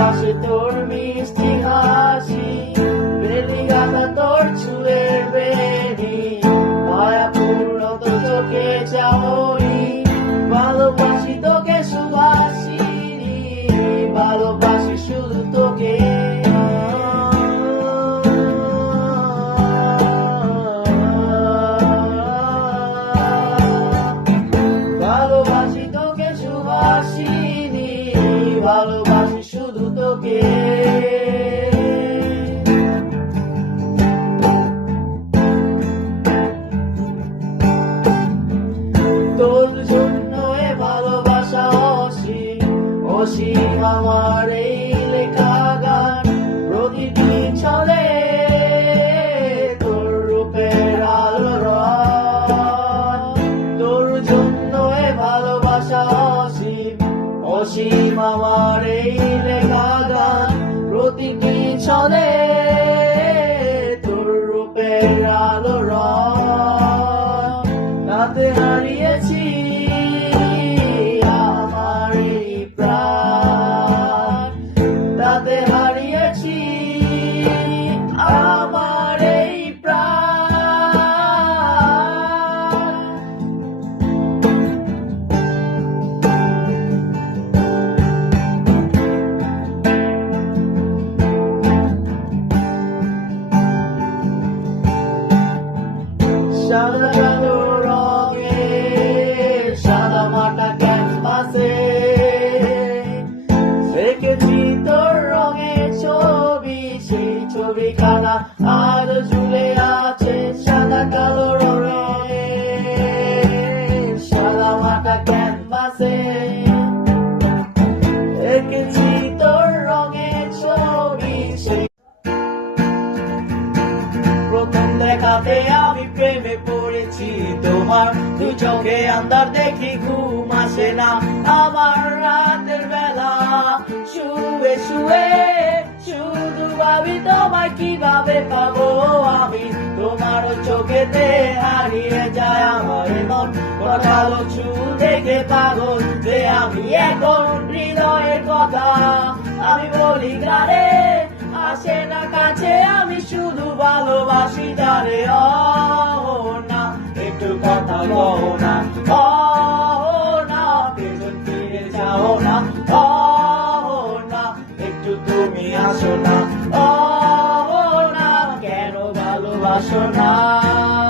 ভালোবাসে তোর মিষ্টি হাসি, বেলি গাঁথা তোর চুলের বেনি, মায়াপূর্ণ তোর চোখে চাহনি। ভালোবাসি তোকে সুবাসিনী, ভালোবাসি শুধু তোকে। ভালোবাসি তোকে সুবাসিনী, ভালোবাসি শুধু তোকে। তোর জন্য এ ভালোবাসা অসীম, অসীম আমার এই লেখা গান। প্রতিটি ছলে তোর রূপের আলো রং। তোর জন্য এ ভালোবাসা অসীম, অসীম আমার এই লেখা গান। প্রতিটি ছলে তোর রূপের আলো রং। রাতে হারিয়েছি আমার এই প্রাণ, রাতে হারিয়েছি আমার এই প্রাণ। সাদা কালো রঙের সাদা মাটা ক্যানভাসে রেখেছি তোর রঙের ছবি, সেই ছবিখানা আজ ঝুলে আছে। সাদা কালো রঙের সাদা মাটা ক্যানভাসে রেখেছি তোর রঙের ছবি। সেই প্রথম দেখাতে আমি প্রেমে পড়েছি তোমার, দু চোখে আন্ধার দেখি ঘুম আসে না আমার। রাতের বেলা শুয়ে শুয়ে শুধু ভাবি তোমায় কিভাবে পাবো আমি। তোমার চোখেতে হারিয়ে যায় আমার মন, কালো চুল দেখে পাগল যে আমি এখন। হৃদয়ের কথা আমি বলি গানে, আসে না কাছে আমি শুধু ভালোবাসি তারে।